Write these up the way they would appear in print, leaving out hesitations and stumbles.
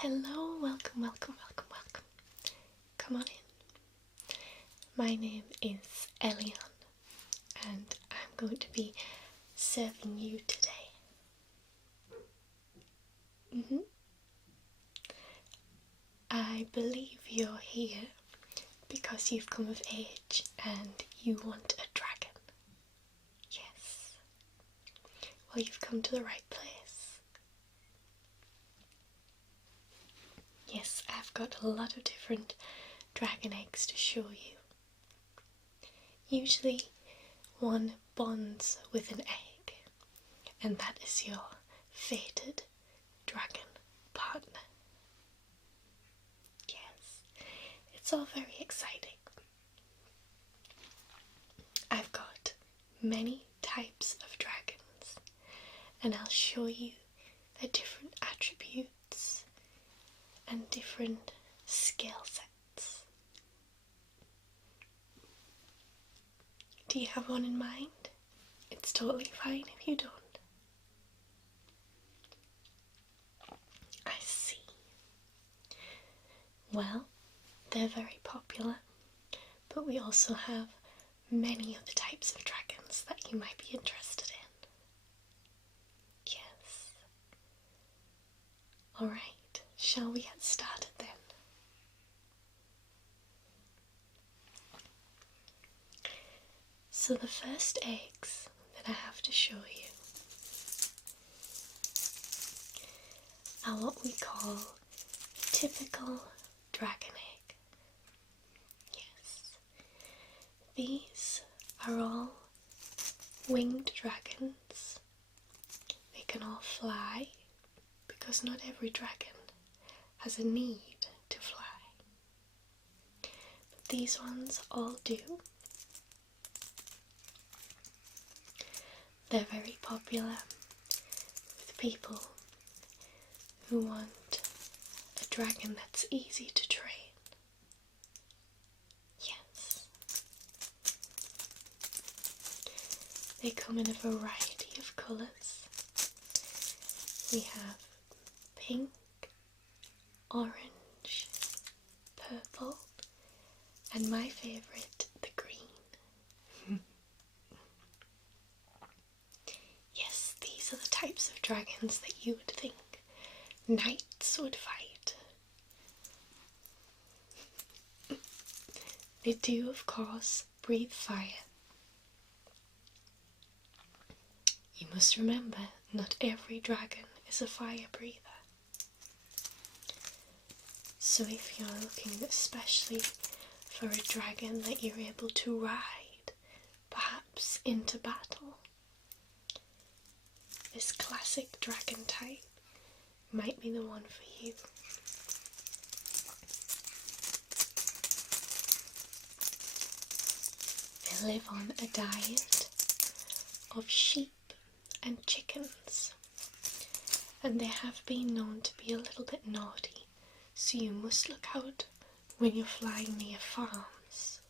Hello, welcome. Come on in. My name is Elion, and I'm going to be serving you today. I believe you're here because you've come of age and you want a dragon. Yes. Well, you've come to the right place. Yes, I've got a lot of different dragon eggs to show you. Usually one bonds with an egg, and that is your fated dragon partner. Yes, it's all very exciting. I've got many types of dragons, and I'll show you their different attributes and different skill sets. Do you have one in mind? It's totally fine if you don't. I see. Well, they're very popular, but we also have many other types of dragons that you might be interested in. Yes. Alright, shall we get started then? So the first eggs that I have to show you are what we call typical dragon egg. Yes. These are all winged dragons. They can all fly because not every dragon has a need to fly. But these ones all do. They're very popular with people who want a dragon that's easy to train. Yes. They come in a variety of colours. We have pink, orange, purple, and my favourite, the green. Yes, these are the types of dragons that you would think knights would fight. They do, of course, breathe fire. You must remember, not every dragon is a fire breather. So if you're looking especially for a dragon that you're able to ride, perhaps into battle, this classic dragon type might be the one for you. They live on a diet of sheep and chickens, and they have been known to be a little bit naughty, so you must look out when you're flying near farms,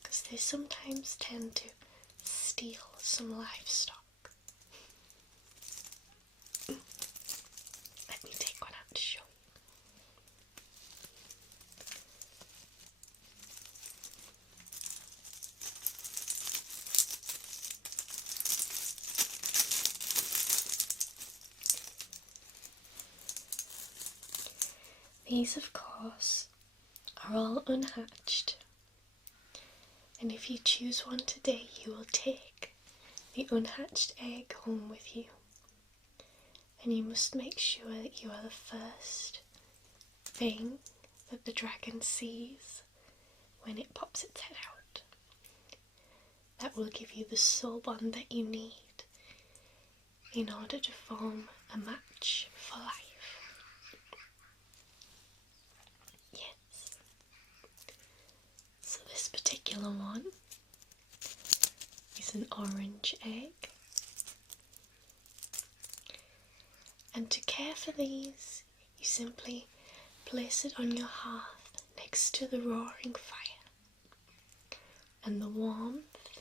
because they sometimes tend to steal some livestock. Let me take one out to show you. These, of course, are all unhatched, and if you choose one today, you will take the unhatched egg home with you, and you must make sure that you are the first thing that the dragon sees when it pops its head out. That will give you the soul bond that you need in order to form a match for life. Yes. So this particular one is an orange egg. And to care for these, you simply place it on your hearth next to the roaring fire, and the warmth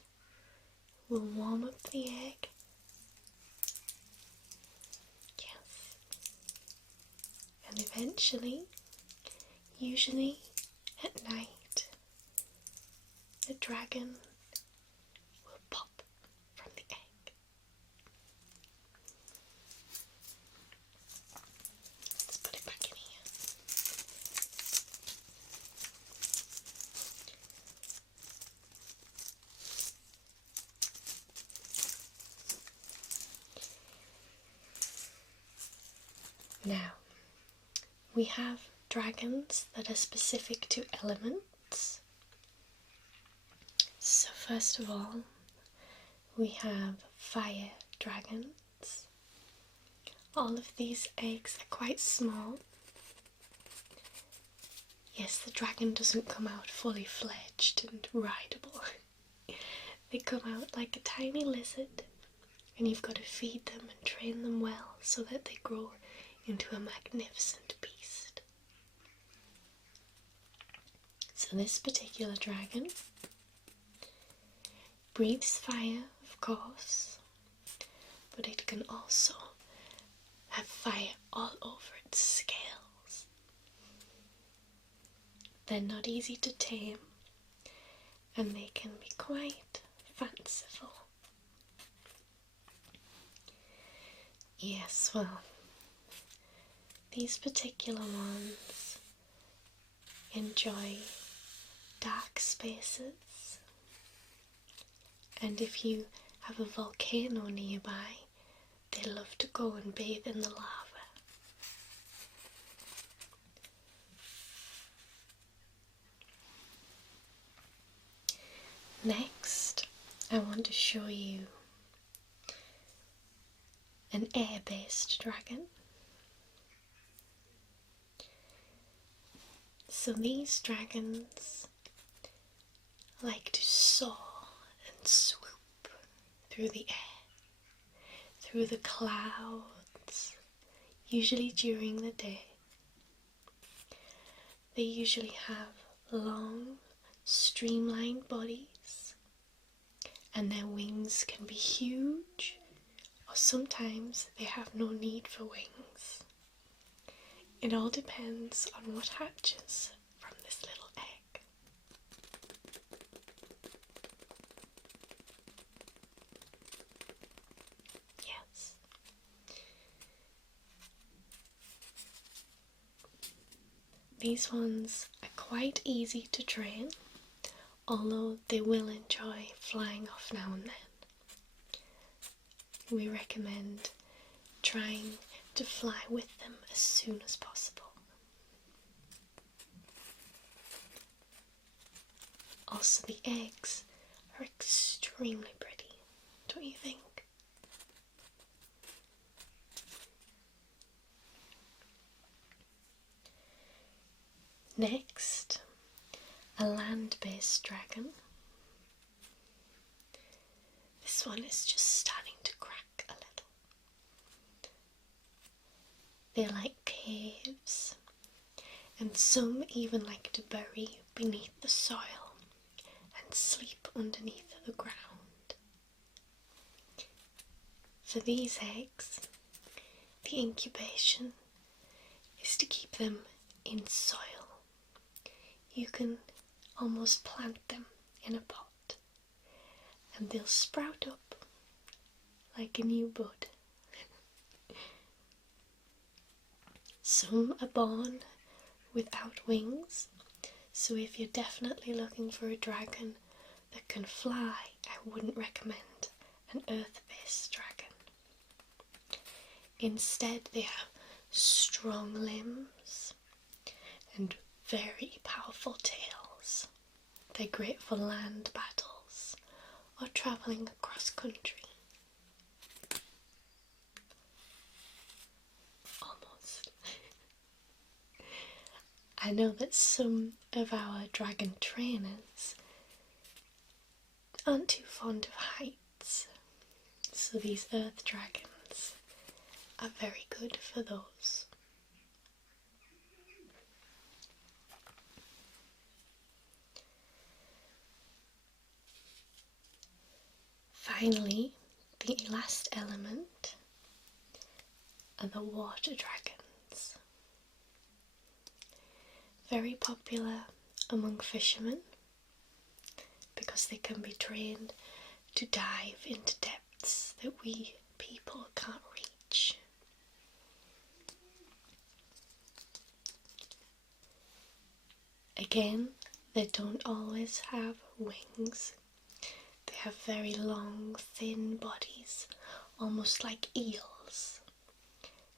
will warm up the egg. Yes. And eventually, usually at night, the dragon will pop from the egg. Let's put it back in here. Now, we have dragons that are specific to elements. So first of all, we have fire dragons. All of these eggs are quite small. Yes, the dragon doesn't come out fully fledged and rideable. They come out like a tiny lizard, and you've got to feed them and train them well so that they grow into a magnificent beast. So this particular dragon breathes fire, of course, but it can also have fire all over its scales. They're not easy to tame, and they can be quite fanciful. Yes, well, these particular ones enjoy dark spaces, and if you have a volcano nearby, they love to go and bathe in the lava. Next, I want to show you an air-based dragon. So these dragons like to soar and swoop through the air, through the clouds, usually during the day. They usually have long, streamlined bodies, and their wings can be huge, or sometimes they have no need for wings. It all depends on what hatches from this little egg. Yes. These ones are quite easy to train, although they will enjoy flying off now and then. We recommend trying to fly with them as soon as possible. Also, the eggs are extremely pretty, don't you think? Next, a land-based dragon. This one is just starting to crack a little. They like caves, and some even like to bury beneath the soil and sleep underneath the ground. For these eggs, the incubation is to keep them in soil. You can almost plant them in a pot, and they'll sprout up like a new bud. Some are born without wings, so if you're definitely looking for a dragon that can fly, I wouldn't recommend an earth-based dragon. Instead, they have strong limbs and very powerful tails. They're great for land battles or travelling across country. Almost. I know that some of our dragon trainers aren't too fond of heights, so these earth dragons are very good for those. Finally, the last element are the water dragons. very popular among fishermen because they can be trained to dive into depths that we people can't reach. Again, they don't always have wings. They have very long, thin bodies, almost like eels,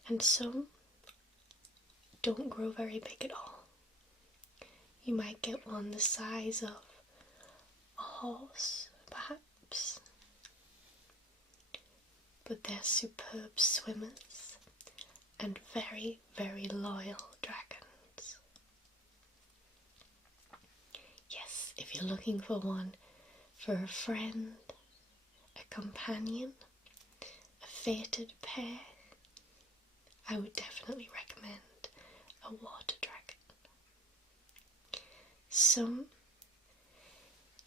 and some don't grow very big at all. You might get one the size of a horse, perhaps, but they're superb swimmers and very, very loyal dragons. Yes, if you're looking for one for a friend, a companion, a fated pair, I would definitely recommend a water dragon. Some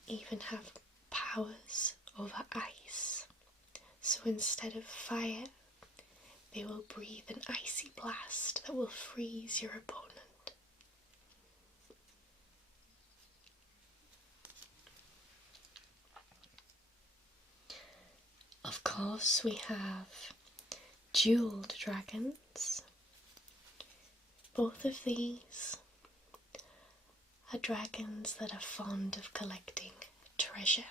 even have powers over ice, so instead of fire, they will breathe an icy blast that will freeze your opponent. Of course, we have jeweled dragons. Both of these are dragons that are fond of collecting treasure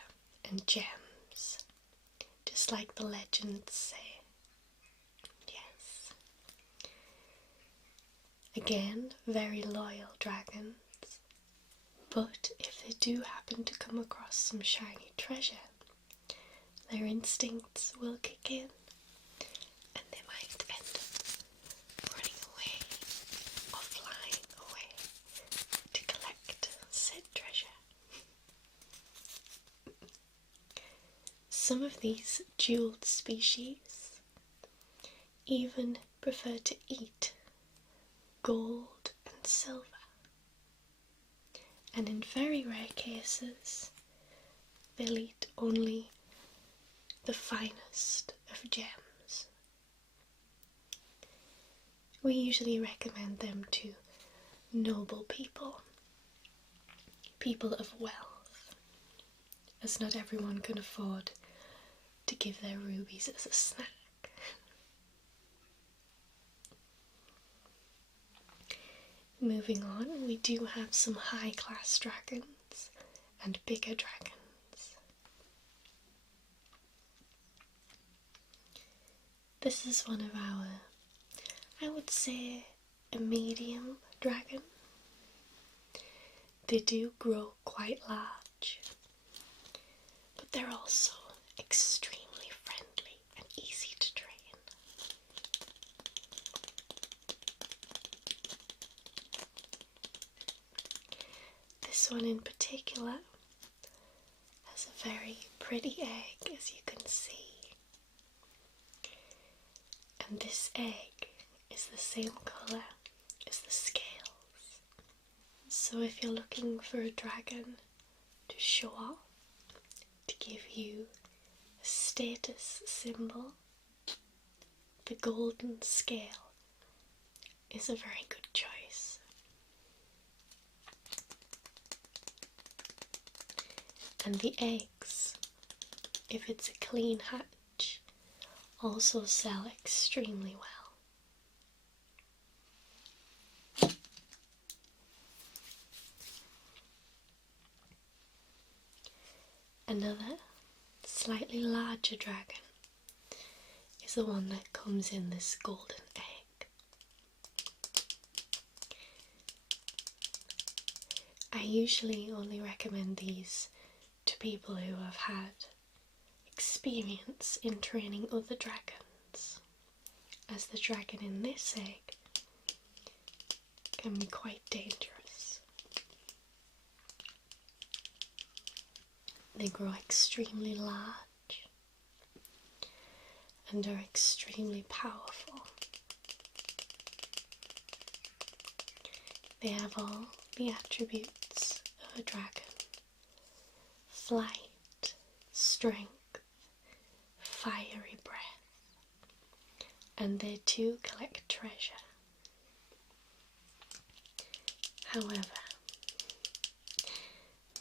and gems, just like the legends say. Yes. Again, very loyal dragons, but if they do happen to come across some shiny treasure, their instincts will kick in and they might end up running away or flying away to collect said treasure. Some of these jeweled species even prefer to eat gold and silver, and in very rare cases they'll eat only the finest of gems. We usually recommend them to noble people, people of wealth, as not everyone can afford to give their rubies as a snack. Moving on, we do have some high-class dragons and bigger dragons. This is one of our, I would say, a medium dragon. They do grow quite large, but they're also extremely friendly and easy to train. This one in particular has a very pretty egg, as you can see. And this egg is the same colour as the scales. So if you're looking for a dragon to show off, to give you a status symbol, the golden scale is a very good choice. And the eggs, if it's a clean hatch, also sell extremely well. Another slightly larger dragon is the one that comes in this golden egg. I usually only recommend these to people who have had experience in training other dragons, as the dragon in this egg can be quite dangerous. They grow extremely large and are extremely powerful. They have all the attributes of a dragon: flight, strength, fiery breath, and they too collect treasure. However,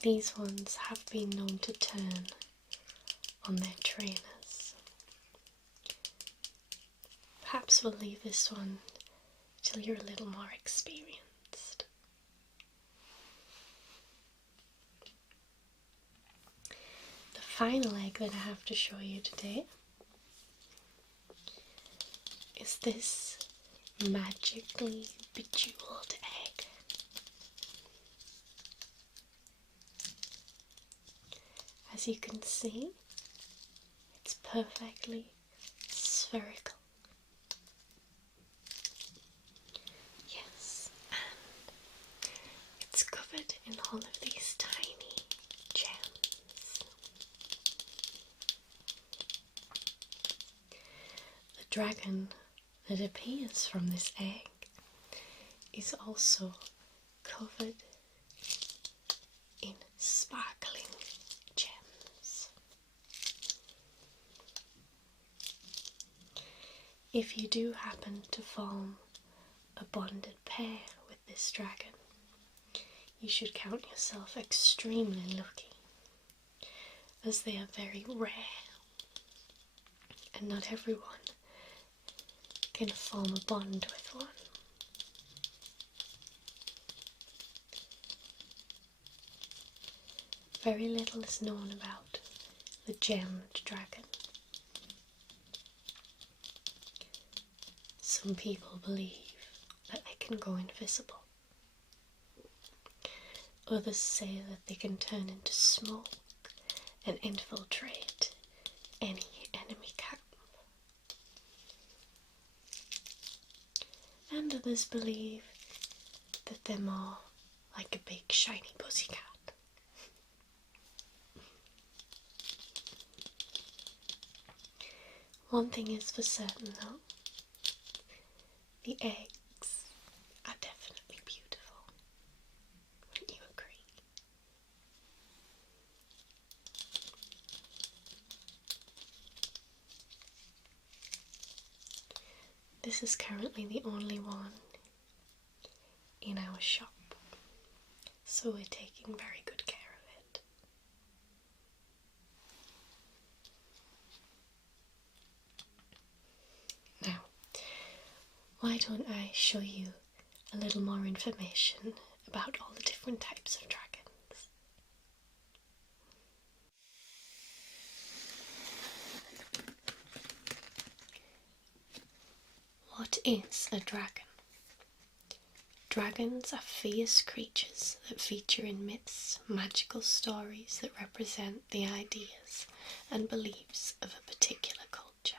these ones have been known to turn on their trainers. Perhaps we'll leave this one till you're a little more experienced. The final egg that I have to show you today is this magically bejeweled egg. As you can see, it's perfectly spherical. Yes, and it's covered in all of these tiny gems. The dragon that appears from this egg is also covered in sparkling gems. If you do happen to form a bonded pair with this dragon, you should count yourself extremely lucky, as they are very rare and not everyone can form a bond with one. Very little is known about the gemmed dragon. Some people believe that they can go invisible. Others say that they can turn into smoke and infiltrate any enemy camp. And others believe that they're more like a big shiny pussycat. One thing is for certain though, the eggs are definitely beautiful. Wouldn't you agree? This is currently the only one in our shop, so we're taking very good care of it. Now, why don't I show you a little more information about all the different types of dragons? What is a dragon? Dragons are fierce creatures that feature in myths, magical stories that represent the ideas and beliefs of a particular culture.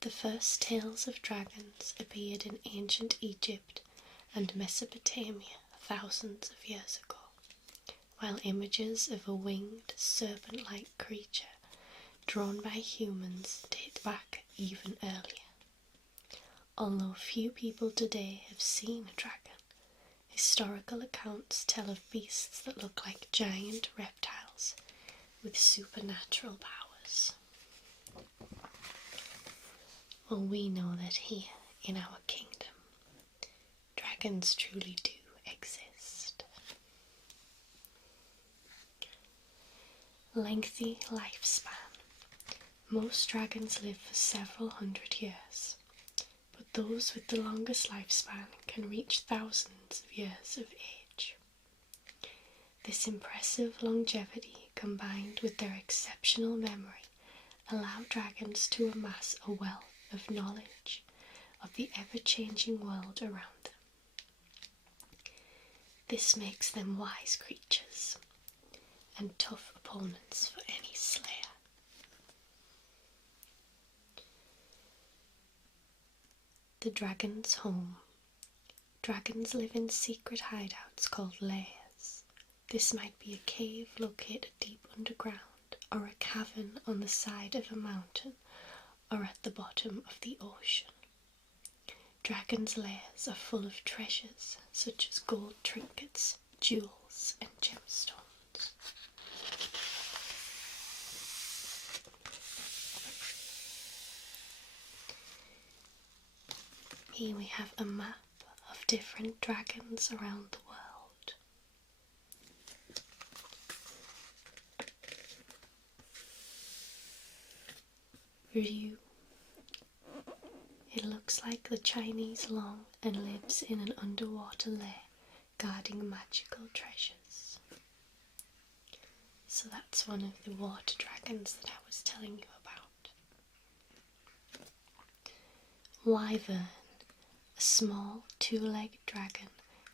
The first tales of dragons appeared in ancient Egypt and Mesopotamia thousands of years ago, while images of a winged, serpent-like creature drawn by humans date back even earlier. Although few people today have seen a dragon, historical accounts tell of beasts that look like giant reptiles with supernatural powers. Well, we know that here in our kingdom, dragons truly do exist. Lengthy lifespan. Most dragons live for several hundred years, but those with the longest lifespan can reach thousands of years of age. This impressive longevity, combined with their exceptional memory, allow dragons to amass a wealth of knowledge of the ever-changing world around them. This makes them wise creatures and tough opponents for any slayer. The dragon's home. Dragons live in secret hideouts called lairs. This might be a cave located deep underground, or a cavern on the side of a mountain, or at the bottom of the ocean. Dragons' lairs are full of treasures such as gold trinkets, jewels, and gemstones. Here we have a map of of different dragons around the world. Ryu. It looks like the Chinese long and lives in an underwater lair guarding magical treasures. So that's one of the water dragons that I was telling you about. Wyvern, a small two-legged dragon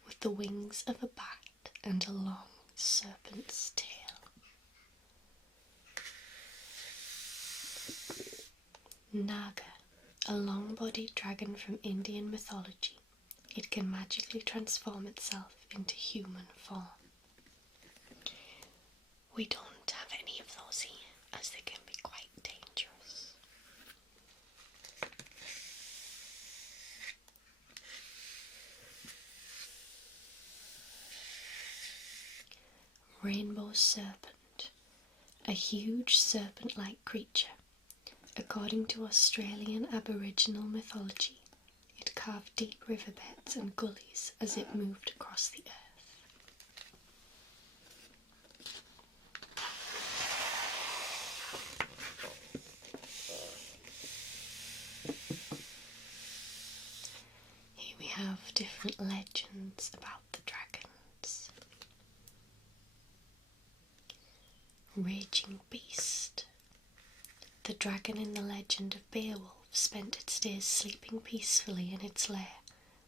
with the wings of a bat and a long serpent's tail. Naga, a long-bodied dragon from Indian mythology. It can magically transform itself into human form. We don't have any of those here, as they can be quite dangerous. Rainbow serpent, a huge serpent-like creature. According to Australian Aboriginal mythology, it carved deep riverbeds and gullies as it moved across the earth. Here we have different legends about the dragons. Raging Beast. The dragon in the legend of Beowulf spent its days sleeping peacefully in its lair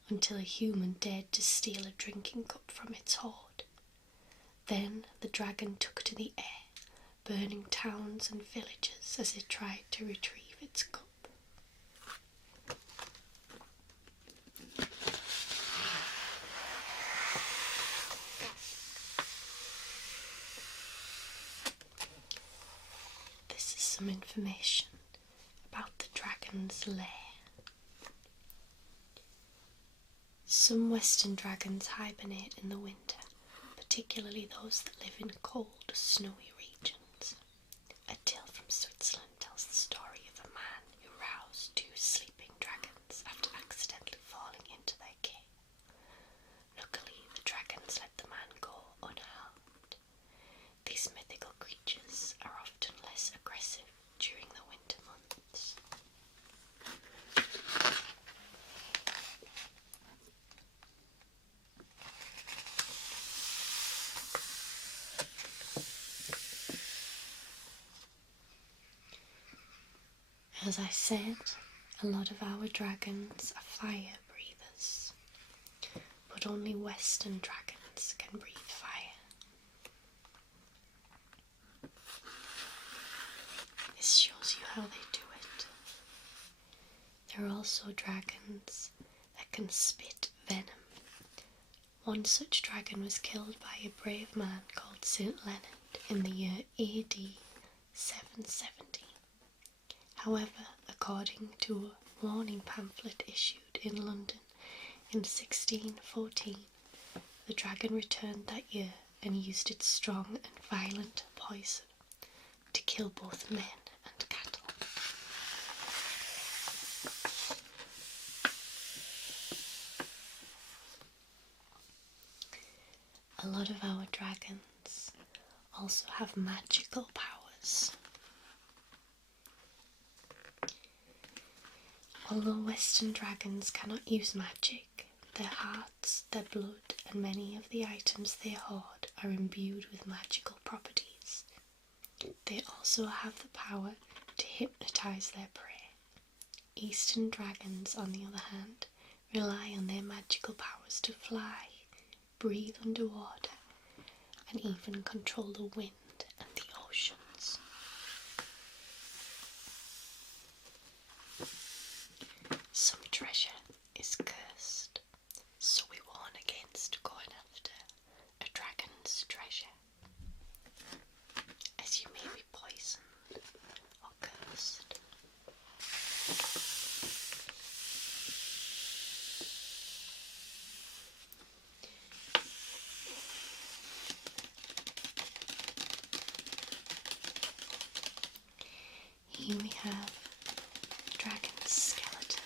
until a human dared to steal a drinking cup from its hoard. Then the dragon took to the air, burning towns and villages as it tried to retrieve its cup. This is some information about the dragon's lair. Some western dragons hibernate in the winter, particularly those that live in cold, snowy regions. A tale from Switzerland tells the story of a man who roused two sleeping dragons after accidentally falling into their cave. Luckily, the dragons let the man go unharmed. These mythical creatures are often less aggressive during the winter months. As I said, a lot of our dragons are fire breathers, but only western dragons can breathe fire. This shows you how they do it. There are also dragons that can spit venom. One such dragon was killed by a brave man called St. Leonard in the year AD 770. However, according to a warning pamphlet issued in London in 1614, the dragon returned that year and used its strong and violent poison to kill both men and cattle. A lot of our dragons also have magical powers. Although Western dragons cannot use magic, their hearts, their blood, and many of the items they hoard are imbued with magical properties. They also have the power to hypnotize their prey. Eastern dragons, on the other hand, rely on their magical powers to fly, breathe underwater, and even control the wind and the oceans. Some treasure is cursed, so we warn against going after a dragon's treasure, as you may be poisoned or cursed. Here we have dragon skeletons.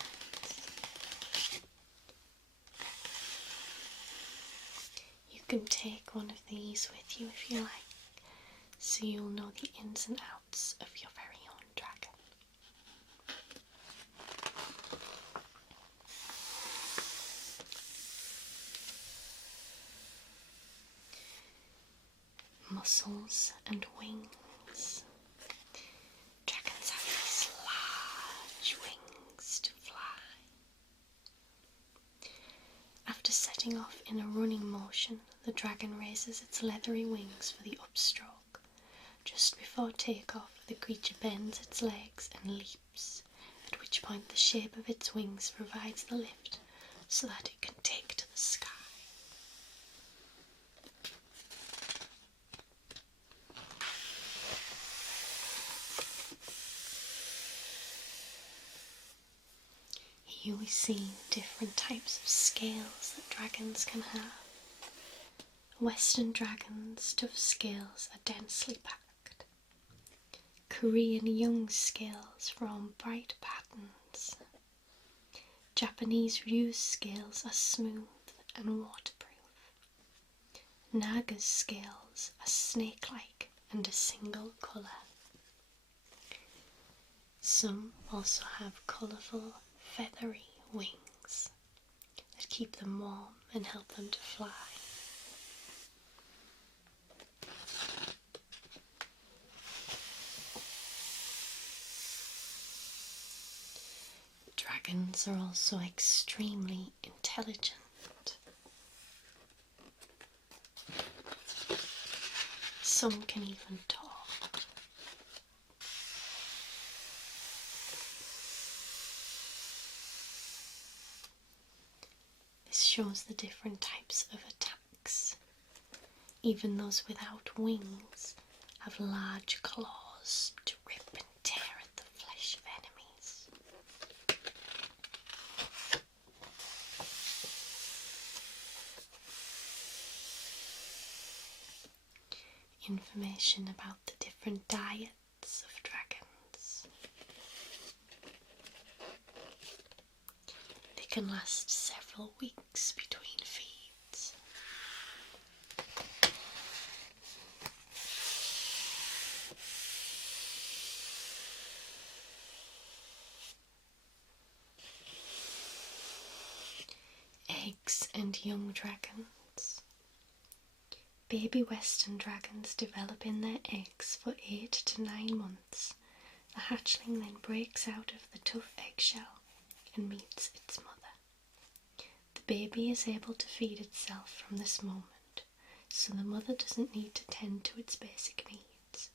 can take one of these with you if you like, so you'll know the ins and outs of your very own dragon. Muscles and wings. Dragons have these large wings to fly. After setting off in a running motion, the dragon raises its leathery wings for the upstroke. Just before takeoff, the creature bends its legs and leaps, at which point the shape of its wings provides the lift so that it can take to the sky. Here we see different types of scales that dragons can have. Western dragons' tough scales are densely packed. Korean young scales form bright patterns. Japanese Ryu's scales are smooth and waterproof. Naga's scales are snake-like and a single colour. Some also have colourful, feathery wings that keep them warm and help them to fly. Dragons are also extremely intelligent. Some can even talk. This shows the different types of attacks. Even those without wings have large claws to rip and tear at the flesh of enemies. Information about the different diets of dragons. They can last several weeks between feeds. Eggs and young dragons. Baby Western dragons develop in their eggs for 8 to 9 months. The hatchling then breaks out of the tough eggshell and meets its mother. The baby is able to feed itself from this moment, so the mother doesn't need to tend to its basic needs.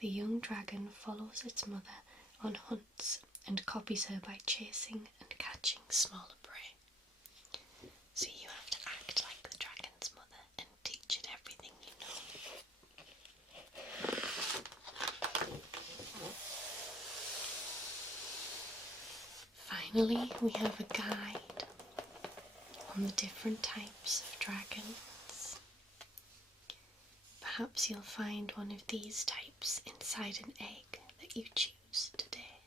The young dragon follows its mother on hunts and copies her by chasing and catching smaller prey. So you have to act like the dragon's mother and teach it everything you know. Finally, we have a guide on the different types of dragons. Perhaps you'll find one of these types inside an egg that you choose today.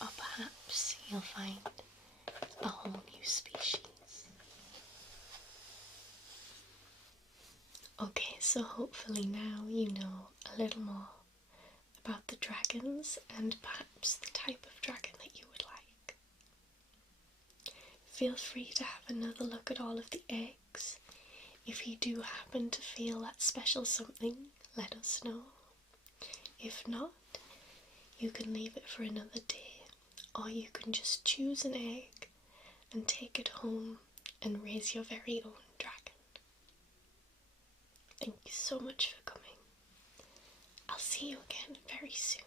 Or perhaps you'll find a whole new species. Okay, so hopefully now you know a little more about the dragons and perhaps the type of dragon that you would like. Feel free to have another look at all of the eggs. If you do happen to feel that special something, let us know. If not, you can leave it for another day, or you can just choose an egg and take it home and raise your very own dragon. Thank you so much for coming. I'll see you again very soon.